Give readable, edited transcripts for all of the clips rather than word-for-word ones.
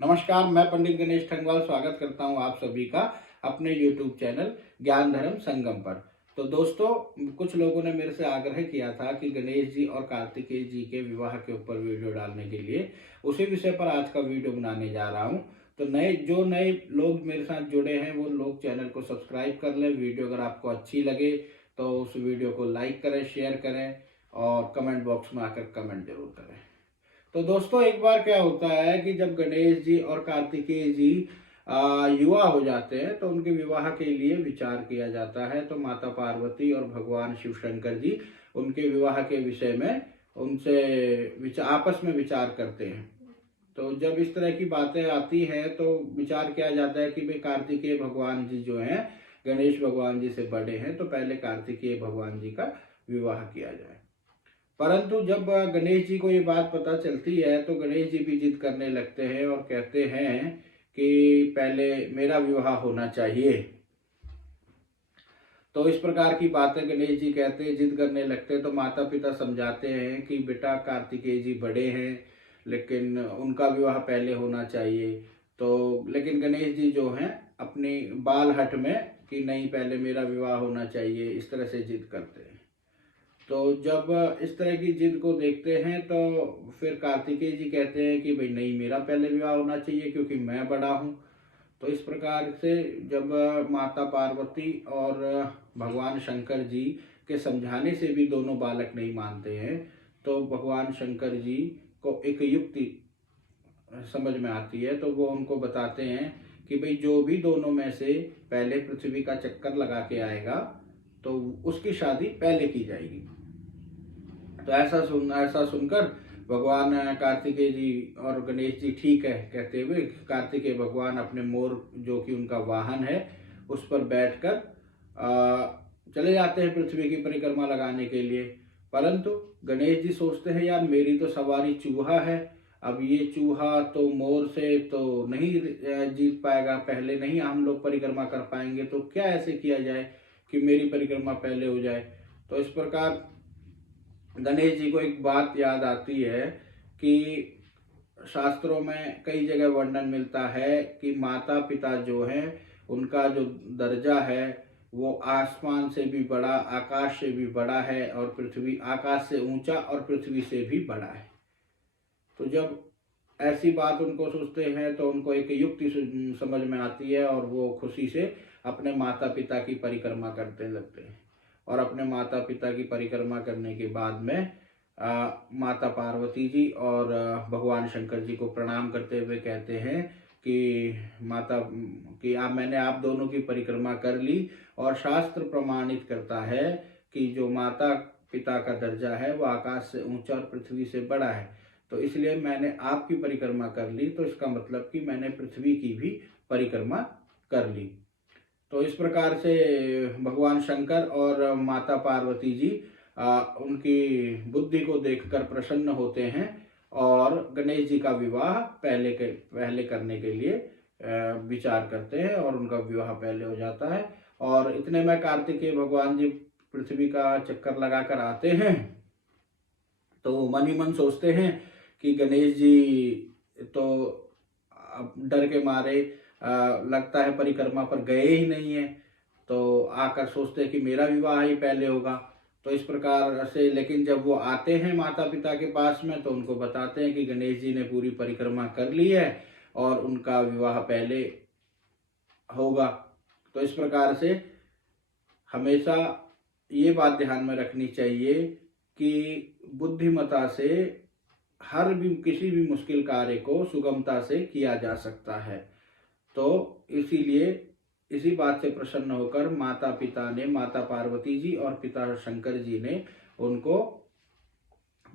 नमस्कार, मैं पंडित गणेश ठंगवाल स्वागत करता हूं आप सभी का अपने YouTube चैनल ज्ञान धर्म संगम पर। तो दोस्तों, कुछ लोगों ने मेरे से आग्रह किया था कि गणेश जी और कार्तिकेय जी के विवाह के ऊपर वीडियो डालने के लिए, उसी विषय पर आज का वीडियो बनाने जा रहा हूं। तो नए लोग मेरे साथ जुड़े हैं वो लोग चैनल को सब्सक्राइब कर लें। वीडियो अगर आपको अच्छी लगे तो उस वीडियो को लाइक करें, शेयर करें और कमेंट बॉक्स में आकर कमेंट जरूर करें। तो दोस्तों, एक बार क्या होता है कि जब गणेश जी और कार्तिकेय जी युवा हो जाते हैं तो उनके विवाह के लिए विचार किया जाता है। तो माता पार्वती और भगवान शिव शंकर जी उनके विवाह के विषय में उनसे आपस में विचार करते हैं। तो जब इस तरह की बातें आती हैं तो विचार किया जाता है कि भाई कार्तिकेय भगवान जी जो हैं गणेश भगवान जी से बड़े हैं, तो पहले कार्तिकेय भगवान जी का विवाह किया जाए। परंतु जब गणेश जी को ये बात पता चलती है तो गणेश जी भी जिद करने लगते हैं और कहते हैं कि पहले मेरा विवाह होना चाहिए। तो इस प्रकार की बातें गणेश जी कहते हैं, जिद करने लगते हैं। तो माता पिता समझाते हैं कि बेटा, कार्तिकेय जी बड़े हैं लेकिन उनका विवाह पहले होना चाहिए। तो लेकिन गणेश जी जो हैं अपनी बाल हट में कि नहीं, पहले मेरा विवाह होना चाहिए, इस तरह से जिद करते हैं। तो जब इस तरह की जिद को देखते हैं तो फिर कार्तिकेय जी कहते हैं कि भाई नहीं, मेरा पहले विवाह होना चाहिए क्योंकि मैं बड़ा हूँ। तो इस प्रकार से जब माता पार्वती और भगवान शंकर जी के समझाने से भी दोनों बालक नहीं मानते हैं, तो भगवान शंकर जी को एक युक्ति समझ में आती है। तो वो उनको बताते हैं कि भाई जो भी दोनों में से पहले पृथ्वी का चक्कर लगा के आएगा तो उसकी शादी पहले की जाएगी। तो ऐसा सुनकर भगवान कार्तिकेय जी और गणेश जी ठीक है कहते हुए कार्तिकेय भगवान अपने मोर, जो कि उनका वाहन है, उस पर बैठकर चले जाते हैं पृथ्वी की परिक्रमा लगाने के लिए। परंतु गणेश जी सोचते हैं, यार मेरी तो सवारी चूहा है, अब ये चूहा तो मोर से तो नहीं जीत पाएगा, पहले नहीं हम लोग परिक्रमा कर पाएंगे, तो क्या ऐसे किया जाए कि मेरी परिक्रमा पहले हो जाए। तो इस प्रकार गणेश जी को एक बात याद आती है कि शास्त्रों में कई जगह वर्णन मिलता है कि माता पिता जो हैं उनका जो दर्जा है वो आसमान से भी बड़ा, आकाश से भी बड़ा है, और पृथ्वी आकाश से ऊंचा और पृथ्वी से भी बड़ा है। तो जब ऐसी बात उनको सोचते हैं तो उनको एक युक्ति समझ में आती है और वो खुशी से अपने माता पिता की परिक्रमा करते लगते हैं। और अपने माता पिता की परिक्रमा करने के बाद में माता पार्वती जी और भगवान शंकर जी को प्रणाम करते हुए कहते हैं कि माता कि मैंने आप दोनों की परिक्रमा कर ली, और शास्त्र प्रमाणित करता है कि जो माता पिता का दर्जा है वो आकाश से ऊंचा और पृथ्वी से बड़ा है। तो इसलिए मैंने आपकी परिक्रमा कर ली, तो इसका मतलब कि मैंने पृथ्वी की भी परिक्रमा कर ली। तो इस प्रकार से भगवान शंकर और माता पार्वती जी उनकी बुद्धि को देखकर प्रसन्न होते हैं और गणेश जी का विवाह पहले करने के लिए विचार करते हैं, और उनका विवाह पहले हो जाता है। और इतने में कार्तिकेय भगवान जी पृथ्वी का चक्कर लगाकर आते हैं। तो वो मन ही मन सोचते हैं कि गणेश जी तो अब डर के मारे लगता है परिक्रमा पर गए ही नहीं है। तो आकर सोचते हैं कि मेरा विवाह ही पहले होगा। तो इस प्रकार से लेकिन जब वो आते हैं माता पिता के पास में तो उनको बताते हैं कि गणेश जी ने पूरी परिक्रमा कर ली है और उनका विवाह पहले होगा। तो इस प्रकार से हमेशा ये बात ध्यान में रखनी चाहिए कि बुद्धिमता से किसी भी मुश्किल कार्य को सुगमता से किया जा सकता है। तो इसीलिए इसी बात से प्रसन्न होकर माता पार्वती जी और पिता शंकर जी ने उनको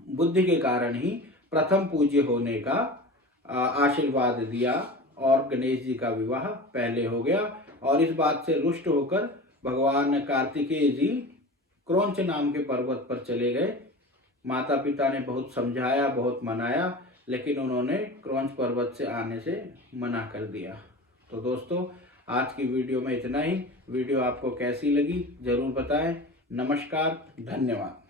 बुद्धि के कारण ही प्रथम पूज्य होने का आशीर्वाद दिया, और गणेश जी का विवाह पहले हो गया। और इस बात से रुष्ट होकर भगवान कार्तिकेय जी क्रौंच नाम के पर्वत पर चले गए। माता पिता ने बहुत समझाया, बहुत मनाया, लेकिन उन्होंने क्रौंच पर्वत से आने से मना कर दिया। तो दोस्तों, आज की वीडियो में इतना ही। वीडियो आपको कैसी लगी जरूर बताएं। नमस्कार, धन्यवाद।